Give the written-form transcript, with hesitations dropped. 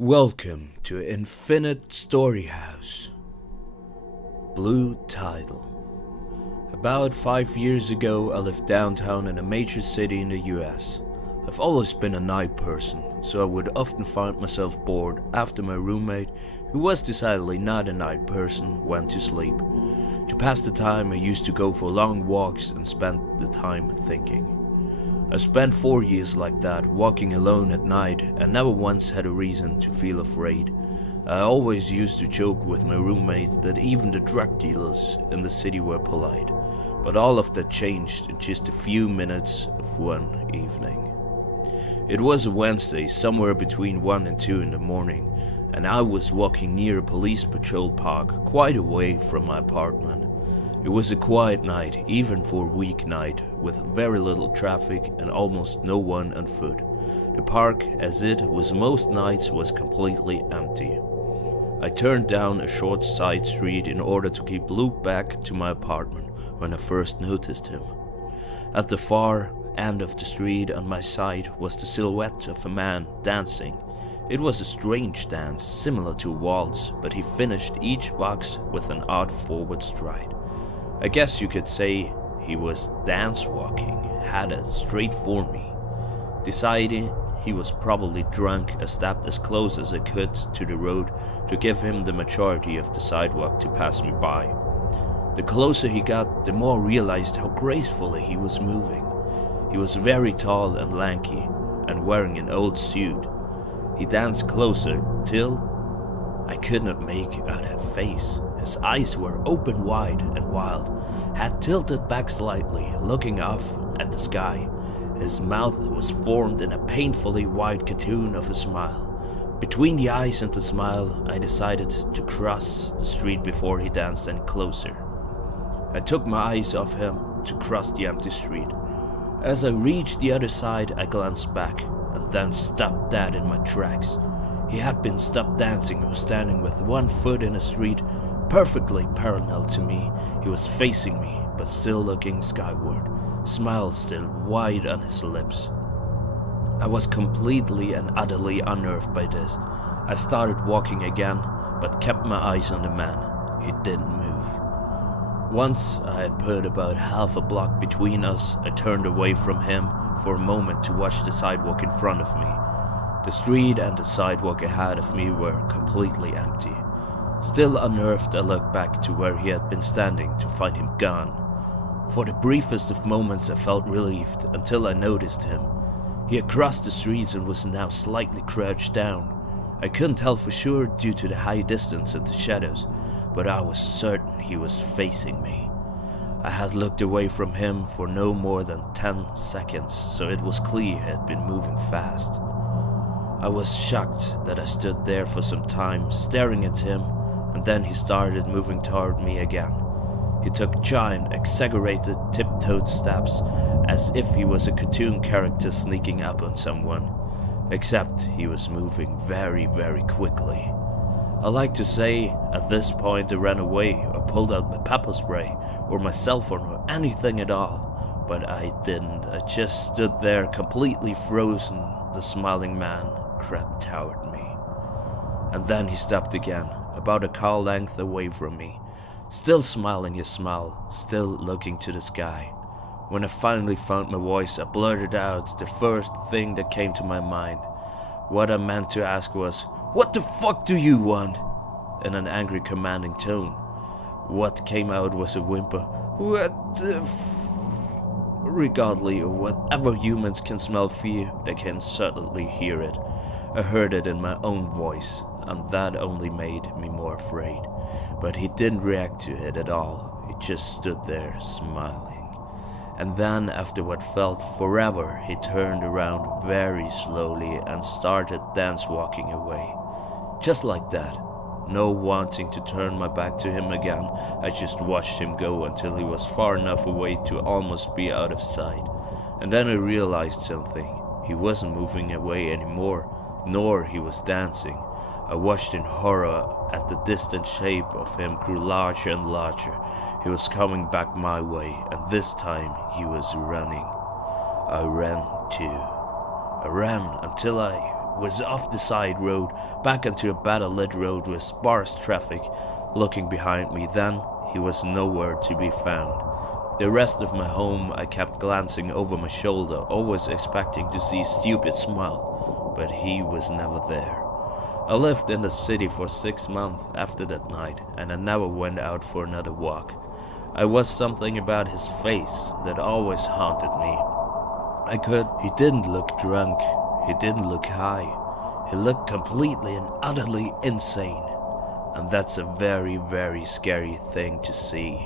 Welcome to Infinite Storyhouse. Blue Tidal. About 5 years ago, I lived downtown in a major city in the US. I've always been a night person, so I would often find myself bored after my roommate, who was decidedly not a night person, went to sleep. To pass the time, I used to go for long walks and spend the time thinking. I spent 4 years like that, walking alone at night, and never once had a reason to feel afraid. I always used to joke with my roommate that even the drug dealers in the city were polite, but all of that changed in just a few minutes of one evening. It was a Wednesday, somewhere between 1 and 2 in the morning, and I was walking near a police patrol park quite away from my apartment. It was a quiet night, even for a weeknight, with very little traffic and almost no one on foot. The park, as it was most nights, was completely empty. I turned down a short side street in order to keep loop back to my apartment when I first noticed him. At the far end of the street on my side was the silhouette of a man dancing. It was a strange dance, similar to a waltz, but he finished each box with an odd forward stride. I guess you could say he was dance walking, headed straight for me. Deciding he was probably drunk, I stepped as close as I could to the road to give him the majority of the sidewalk to pass me by. The closer he got, the more I realized how gracefully he was moving. He was very tall and lanky, and wearing an old suit. He danced closer till I could not make out a face. His eyes were open wide and wild, head tilted back slightly, looking off at the sky. His mouth was formed in a painfully wide cartoon of a smile. Between the eyes and the smile, I decided to cross the street before he danced any closer. I took my eyes off him to cross the empty street. As I reached the other side, I glanced back and then stopped dead in my tracks. He had been stopped dancing and was standing with one foot in the street, perfectly parallel to me. He was facing me, but still looking skyward, smile still wide on his lips. I was completely and utterly unnerved by this. I started walking again, but kept my eyes on the man. He didn't move. Once I had put about half a block between us, I turned away from him for a moment to watch the sidewalk in front of me. The street and the sidewalk ahead of me were completely empty. Still unnerved, I looked back to where he had been standing to find him gone. For the briefest of moments I felt relieved until I noticed him. He had crossed the streets and was now slightly crouched down. I couldn't tell for sure due to the high distance and the shadows, but I was certain he was facing me. I had looked away from him for no more than 10 seconds, so it was clear he had been moving fast. I was shocked that I stood there for some time, staring at him, and then he started moving toward me again. He took giant, exaggerated, tiptoed steps, as if he was a cartoon character sneaking up on someone. Except he was moving very, very quickly. I like to say, at this point I ran away or pulled out my pepper spray or my cell phone or anything at all. But I didn't. I just stood there completely frozen. The smiling man crept toward me. And then he stopped again, about a car length away from me, still smiling his smile, still looking to the sky. When I finally found my voice, I blurted out the first thing that came to my mind. What I meant to ask was, "What the fuck do you want?" in an angry, commanding tone. What came out was a whimper. "What the Regardless of whatever humans can smell fear, they can certainly hear it. I heard it in my own voice, and that only made me more afraid. But he didn't react to it at all. He just stood there, smiling. And then, after what felt forever, he turned around very slowly and started dance walking away. Just like that. No wanting to turn my back to him again, I just watched him go until he was far enough away to almost be out of sight. And then I realized something. He wasn't moving away anymore, nor he was dancing. I watched in horror as the distant shape of him grew larger and larger. He was coming back my way, and this time he was running. I ran too. I ran until I was off the side road, back onto a better lit road with sparse traffic. Looking behind me then, he was nowhere to be found. The rest of my home I kept glancing over my shoulder, always expecting to see Stupid smile, but he was never there. I lived in the city for 6 months after that night, and I never went out for another walk. I was something about his face that always haunted me. He didn't look drunk, he didn't look high, he looked completely and utterly insane. And that's a very, very scary thing to see.